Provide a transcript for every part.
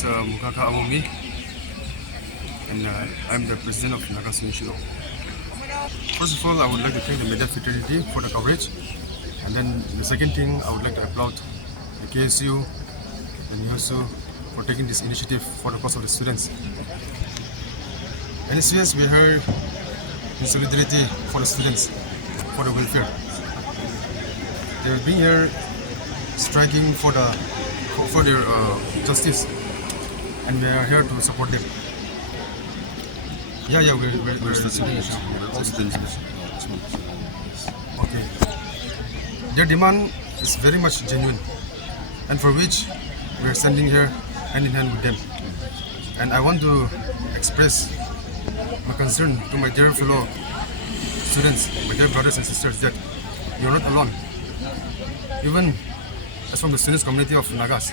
is Mukaka Awomi, and I'm the president of Naga Shillong. First of all, I would like to thank the media fraternity for the coverage, and then the second thing, I would like to applaud the KSU and Nehu for taking this initiative for the cause of the students. And it's yes, we are in solidarity for the students, for the welfare. They have been here striking for their justice, and we are here to support them. Yeah, we're studying. Okay. Their demand is very much genuine, and for which we are standing here hand in hand with them. And I want to express my concern to my dear fellow students, my dear brothers and sisters, that you're not alone. Even as from the students community of Nagas,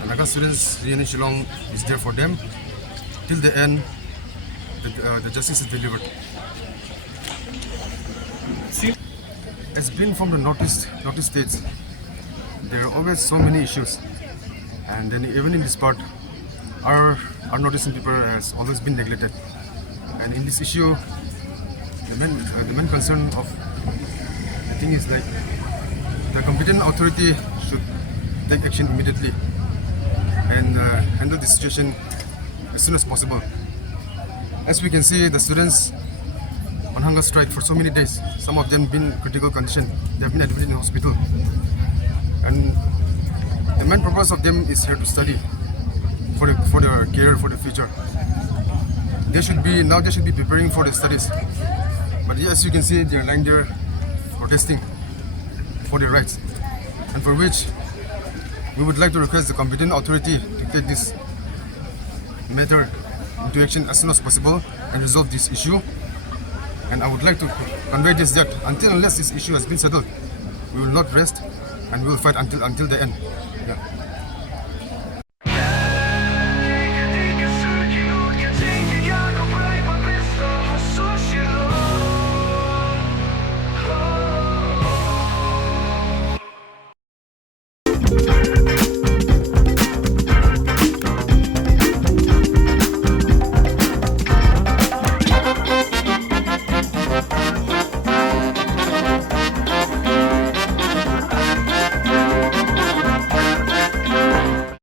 the Naga students in Shillong is there for them till the end. The justice is delivered. It's been from the northeast states. There are always so many issues, and then even in this part, our northeastern people has always been neglected. And in this issue, the main concern of the thing is like the competent authority should take action immediately and handle the situation as soon as possible. As we can see, the students on hunger strike for so many days. Some of them been in critical condition. They have been admitted in hospital. And the main purpose of them is here to study for their career, for the future. They should be preparing for their studies. But as you can see, they are lying there protesting for their rights, and for which we would like to request the competent authority to take this matter into action as soon as possible and resolve this issue. And I would like to convey this, that unless this issue has been settled, we will not rest and we will fight until the end.